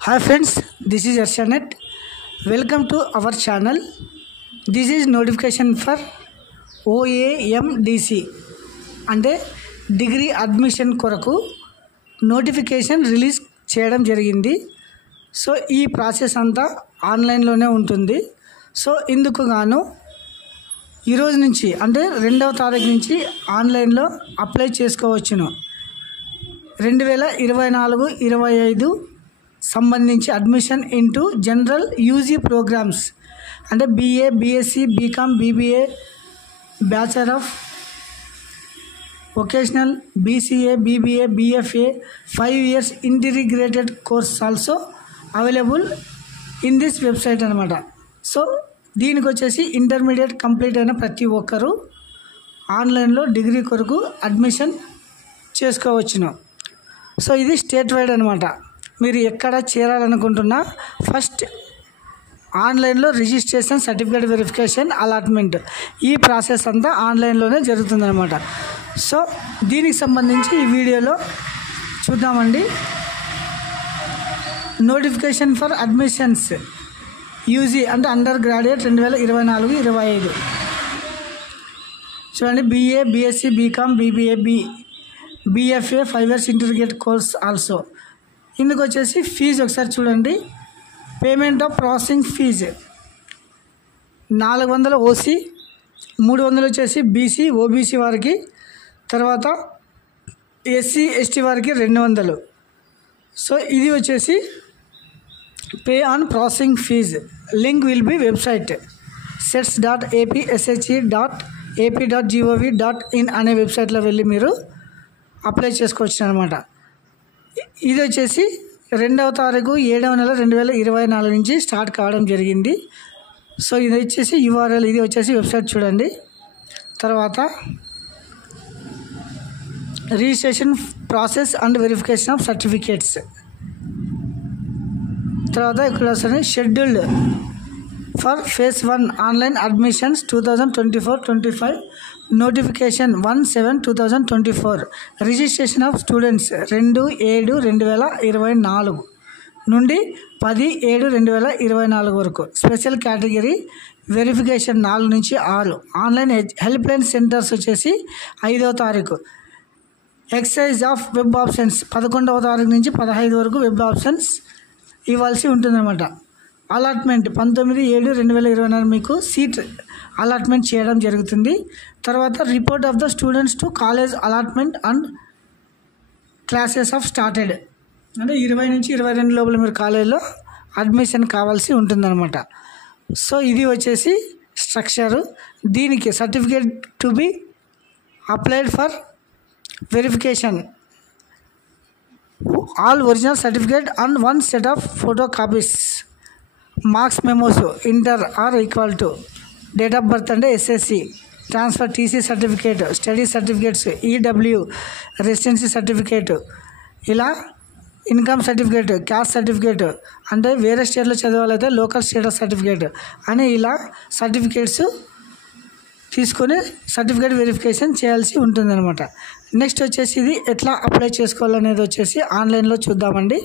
Hi friends, this is Arshanet. Welcome to our channel. This is notification for OAMDC అంటే degree admission కొరకు notification release చేయడం జరిగింది. So ఈ process అంతా ఆన్లైన్లోనే ఉంటుంది. సో ఇందుకు గాను ఈరోజు నుంచి అంటే 2వ తారీఖు నుంచి ఆన్లైన్లో అప్లై చేసుకోవచ్చును. 2024-25 సంబంధించి admission into general UG programs అంటే BA, BSc, BCom, BBA, bachelor of vocational, BCA, BBA, BFA 5 years integrated course also available in this website అనమాట. సో దీనికి వచ్చేసి ఇంటర్మీడియట్ కంప్లీట్ అయిన ప్రతి ఒక్కరూ ఆన్లైన్లో డిగ్రీ కొరకు అడ్మిషన్ చేసుకోవచ్చును. సో ఇది స్టేట్ వైడ్ అనమాట. మీరు ఎక్కడ చేరాలనుకుంటున్నా ఫస్ట్ ఆన్లైన్లో రిజిస్ట్రేషన్, సర్టిఫికేట్ వెరిఫికేషన్, అలాట్మెంట్ ఈ ప్రాసెస్ అంతా ఆన్లైన్లోనే జరుగుతుందన్నమాట. సో దీనికి సంబంధించి ఈ వీడియోలో చూద్దామండి. నోటిఫికేషన్ ఫర్ అడ్మిషన్స్ యూజీ అంటే అండర్ గ్రాడ్యుయేట్ 2024-25 చూడండి. BA, BSc, BCom, BBA, BFA 5 years integrated course also. ఇందుకు వచ్చేసి ఫీజు ఒకసారి చూడండి. Payment of processing fee 400 OC, 300 వచ్చేసి BC, OBC వారికి, తర్వాత SC, ST వారికి 200. సో ఇది వచ్చేసి pay on processing fee. Link will be website sets.apshe.ap.gov.in అనే వెబ్సైట్లో వెళ్ళి మీరు అప్లై చేసుకోవచ్చు అనమాట. ఇది వచ్చేసి 2వ తారీఖు 7వ నెల 2024 నుంచి స్టార్ట్ కావడం జరిగింది. సో ఇది వచ్చేసి URL, ఇది వచ్చేసి వెబ్సైట్ చూడండి. తర్వాత registration process and verification of certificates, తర్వాత ఇక్కడ వస్తుంది scheduled for phase 1 online admissions 2024-25 notification 1/7/2024 registration of students 2/7/2024 నుండి 10/7/2024 వరకు. స్పెషల్ కేటగిరీ వెరిఫికేషన్ 4 నుంచి 6. ఆన్లైన్ హెల్ప్ లైన్ సెంటర్స్ వచ్చేసి 5వ తారీఖు. ఎక్సైజ్ ఆఫ్ వెబ్ ఆప్షన్స్ 11వ తారీఖు నుంచి 15 వరకు వెబ్ ఆప్షన్స్ ఇవ్వాల్సి ఉంటుందన్నమాట. అలాట్మెంట్ 19/7/2024 మీకు సీట్ అలాట్మెంట్ చేయడం జరుగుతుంది. తర్వాత report of the students to college allotment and classes of started అంటే 20 నుంచి 22 లోపల మీరు కాలేజ్లో అడ్మిషన్ కావాల్సి ఉంటుందన్నమాట. సో ఇది వచ్చేసి స్ట్రక్చరు. దీనికి certificate to be applied for verification all original certificate and 1 set of photo copies, marks memos inter or equal to, date of birth అంటే SSC, transfer TC certificate, study certificates, EW residency certificate, ఇలా income certificate, caste certificate అంటే వేరే స్టేట్లో చదవాలైతే local status certificate అని ఇలా certificates తీసుకొని certificate verification చేయాల్సి ఉంటుందన్నమాట. నెక్స్ట్ వచ్చేసి ఇది ఎట్లా అప్లై చేసుకోవాలనేది వచ్చేసి ఆన్లైన్లో చూద్దామండి.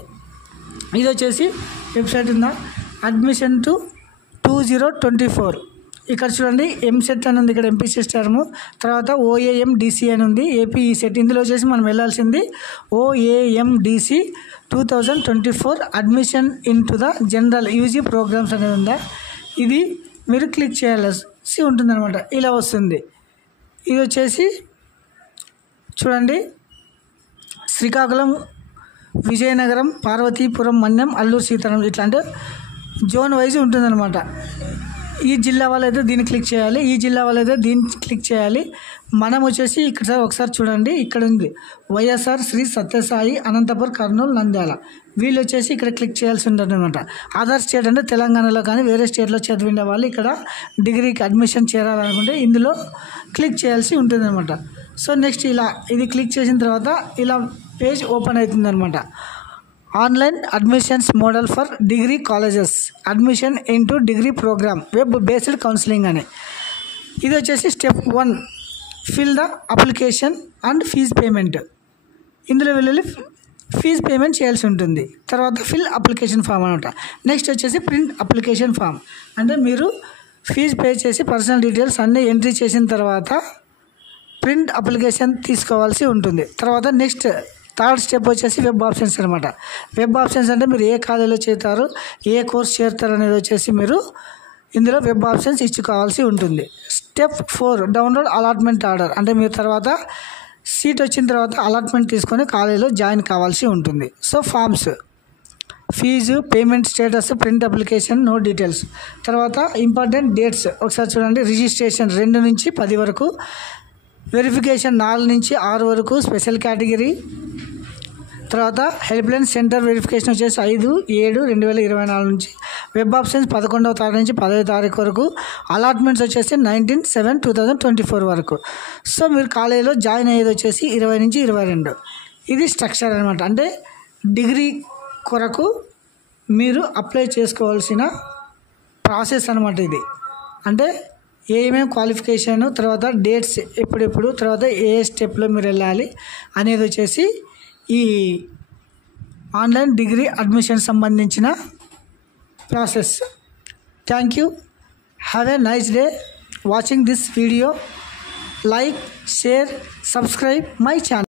ఇది వచ్చేసి వెబ్సైట్ ఉందా, అడ్మిషన్ టు 2024 ఇక్కడ చూడండి. MSET అని ఉంది, ఇక్కడ MPC టర్మ్, తర్వాత OAMDC అని ఉంది, AP ESET. ఇందులో వచ్చేసి మనం వెళ్ళాల్సింది OAMDC 2024 admission into the general UG programs అనేది ఉందా, ఇది మీరు క్లిక్ చేయాల్సి ఉంటుందన్నమాట. ఇలా వస్తుంది. ఇది వచ్చేసి చూడండి శ్రీకాకుళం, విజయనగరం, పార్వతీపురం, మన్యం, అల్లూరు సీతారాం ఇట్లా అంటే జోన్ వైజ్ ఉంటుందన్నమాట. ఈ జిల్లా వాళ్ళైతే దీన్ని క్లిక్ చేయాలి, ఈ జిల్లా వాళ్ళైతే దీన్ని క్లిక్ చేయాలి. మనం వచ్చేసి ఇక్కడ ఒకసారి చూడండి, ఇక్కడ ఉంది వైఎస్ఆర్ శ్రీ సత్యసాయి అనంతపురం, కర్నూలు, నంద్యాల. వీళ్ళు వచ్చేసి ఇక్కడ క్లిక్ చేయాల్సి ఉంటుంది అనమాట. అదర్ స్టేట్ అంటే తెలంగాణలో కానీ వేరే స్టేట్లో చదివిన వాళ్ళు ఇక్కడ డిగ్రీకి అడ్మిషన్ చేరాలనుకుంటే ఇందులో క్లిక్ చేయాల్సి ఉంటుంది అనమాట. సో నెక్స్ట్ ఇలా ఇది క్లిక్ చేసిన తర్వాత ఇలా పేజ్ ఓపెన్ అవుతుంది అనమాట. Online admissions model for degree colleges, admission into degree program, web based counselling అని. ఇది వచ్చేసి step 1 fill the application and fee payment. ఇందులో వెళ్ళి ఫీజ్ పేమెంట్ చేయాల్సి ఉంటుంది. తర్వాత ఫిల్ అప్లికేషన్ ఫామ్ అనమాట. నెక్స్ట్ వచ్చేసి ప్రింట్ అప్లికేషన్ ఫామ్. అంటే మీరు ఫీజ్ పే చేసి పర్సనల్ డీటెయిల్స్ అన్నీ ఎంట్రీ చేసిన తర్వాత ప్రింట్ అప్లికేషన్ తీసుకోవాల్సి ఉంటుంది. తర్వాత నెక్స్ట్ థర్డ్ స్టెప్ వచ్చేసి వెబ్ ఆప్షన్స్ అనమాట. వెబ్ ఆప్షన్స్ అంటే మీరు ఏ కాలేజీలో చేరుతారు, ఏ కోర్స్ చేరుతారు అనేది వచ్చేసి మీరు ఇందులో వెబ్ ఆప్షన్స్ ఇచ్చుకోవాల్సి ఉంటుంది. Step 4 download allotment order. అంటే మీరు తర్వాత సీట్ వచ్చిన తర్వాత అలాట్మెంట్ తీసుకొని కాలేజీలో జాయిన్ కావాల్సి ఉంటుంది. So forms, fee, payment status, print application, know details. తర్వాత ఇంపార్టెంట్ డేట్స్ ఒకసారి చూడండి. రిజిస్ట్రేషన్ 2 నుంచి 10 వరకు, వెరిఫికేషన్ 4 నుంచి 6 వరకు, స్పెషల్ కేటగిరీ. తర్వాత హెల్ప్ లైన్ సెంటర్ వెరిఫికేషన్ వచ్చేసి 5/7/2024 నుంచి, వెబ్ ఆప్షన్స్ 11వ తారీఖు నుంచి 10వ తారీఖు వరకు, అలాట్మెంట్స్ వచ్చేసి 19/7/2024 వరకు. సో మీరు కాలేజీలో జాయిన్ అయ్యేది వచ్చేసి 20 నుంచి 22. ఇది స్ట్రక్చర్ అనమాట. అంటే డిగ్రీ కొరకు మీరు అప్లై చేసుకోవాల్సిన ప్రాసెస్ అనమాట ఇది. అంటే ఏమేమి క్వాలిఫికేషన్, తర్వాత డేట్స్ ఎప్పుడెప్పుడు, తర్వాత ఏ స్టెప్లో మీరు వెళ్ళాలి అనేది వచ్చేసి ఈ ఆన్లైన్ డిగ్రీ అడ్మిషన్ సంబంధించిన process. Thank you. Have a nice day watching this video. Like, share, subscribe my channel.